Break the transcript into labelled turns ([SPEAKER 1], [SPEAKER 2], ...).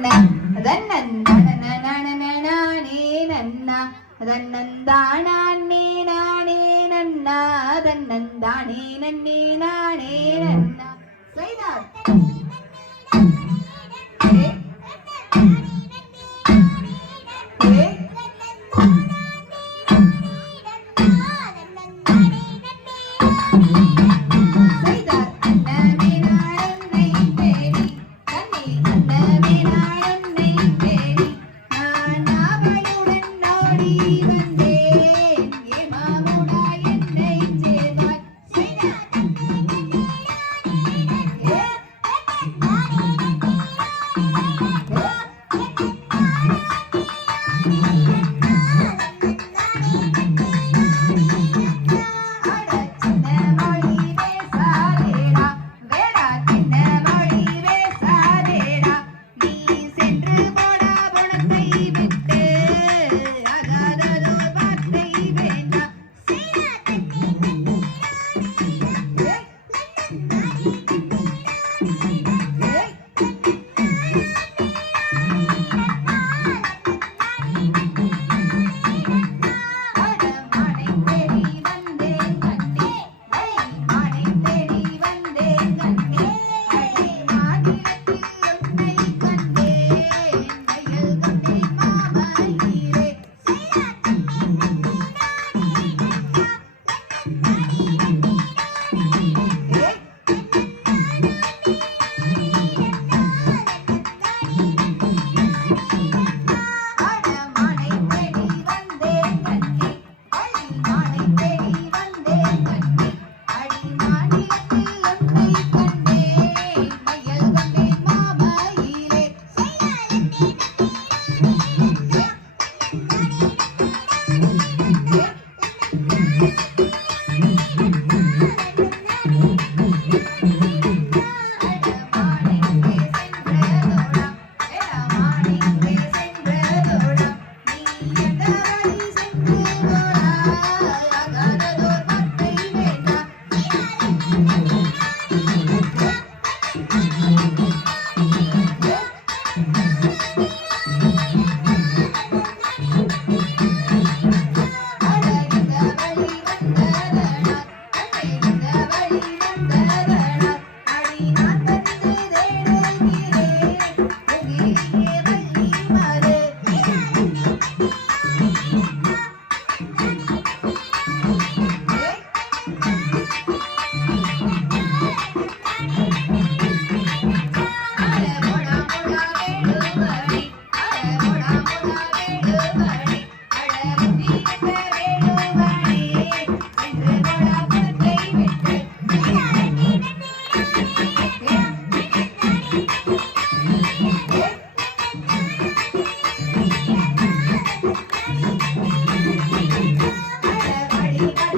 [SPEAKER 1] தன்னந்தானே நன்னா தன்னந்தானே நானே நன்னா தன்னந்தானே நன்னே நானே நன்னா செய்தார் Thank you.